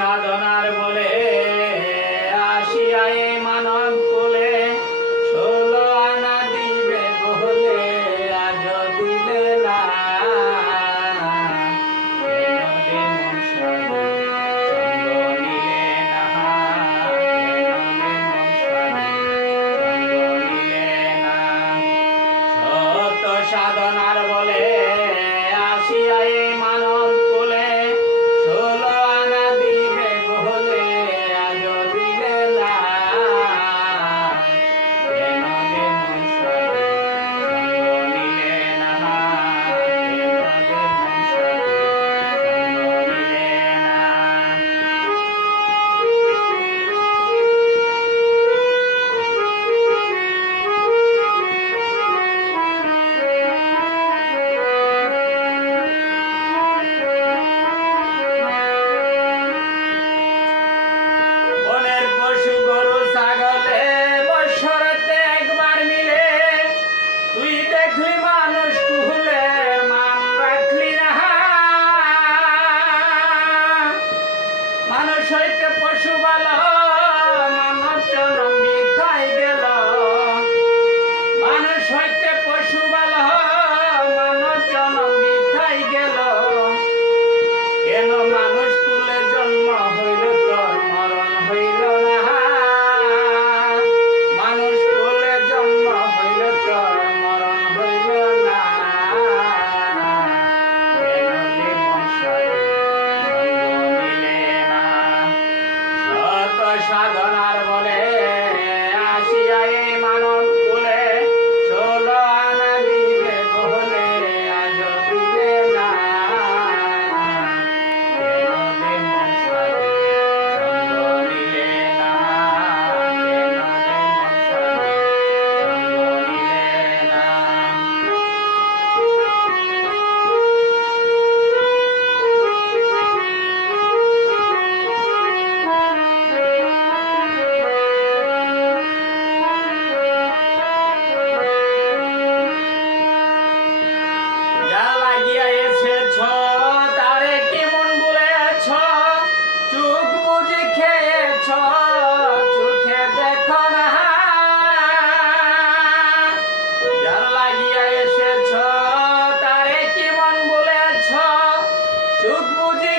সাধনার বলে আসিয়া এ মানব কুলে 16 আনা দিবে বলে আজ দিলে না সাধনার বলে আসিয়া এ মানব কুলে 16 আনা দিবে বলে আজ দিলে না কেন রে মন সঙ্গ নিলে না কেন রে মন সঙ্গ নিলে না বনের পশু গরু ছাগলে বৎসরেতে একবার মিলে তুই দেখলি মানুষ কুলে মান রাখলি না মানুষ হইতে পশু ভালো মানব জনম মিথাই গেল মানুষ হইতে পশু ভালো মানব জনম মিথাই গেল কেন মানুষ কুলে জন্ম হইল তোর মরণ হইল না মানুষ কুলে জন্ম হইল তোর মরণ হইল না কেন রে মন সঙ্গ নিলে না শত সাধনার বলে আসিয়া এ মানব কুলে 16 আনা দিবে বলে আজ দিলে না তারে কেমন বলেছ চোখ বুঝে খেয়েছ চোখে দেখো না যার লাগিয়া এসেছ তারে কেমন বলেছ চোখ বুঝে